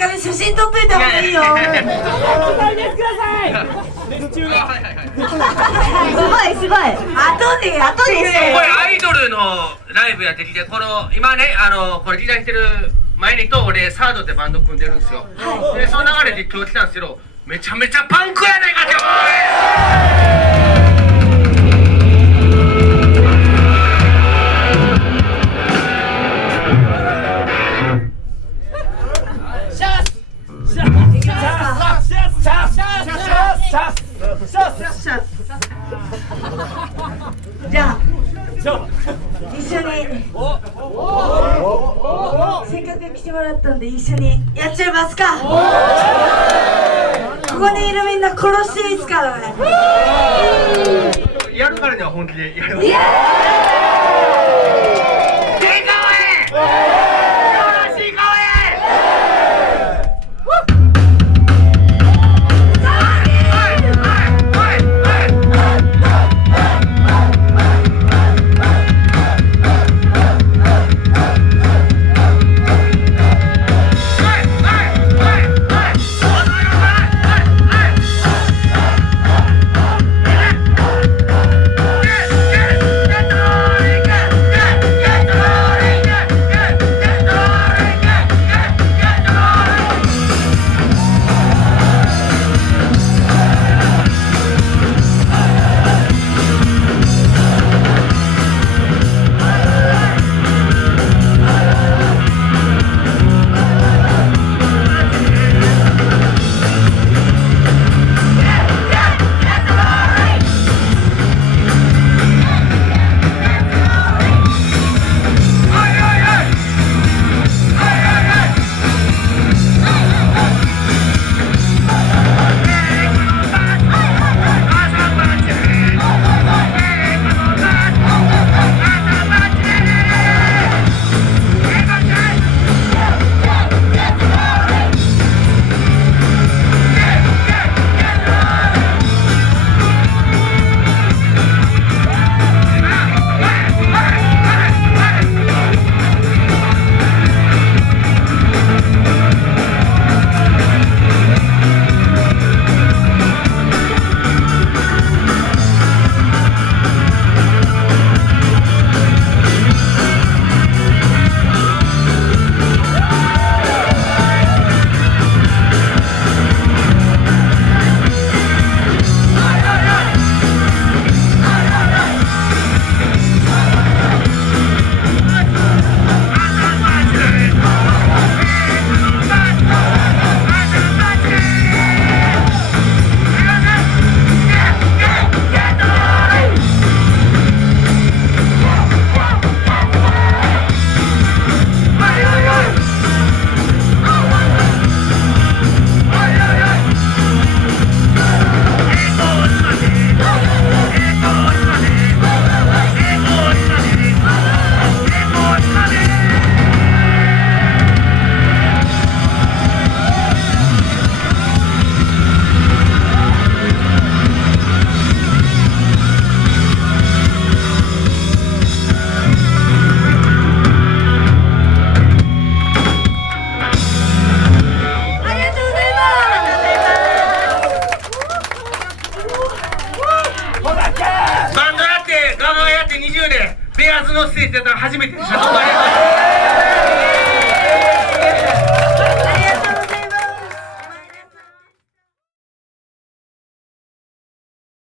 かね、写真撮っといた方がいいよ。ください。熱中が。すごい。後でしてこれアイドルのライブやってきて、この今ねこれ時代してる前にと俺サードってバンド組んでるんですよ。でその流れで今日来たんですけど、めちゃめちゃパンクやないか今日。じゃあ一緒にせっかく来てもらったんで一緒にやっちゃいますか。ここにいるみんな殺していいですからね。やるからには本気でやる。イエーイ。ベアーズのステージだったら初めてでした。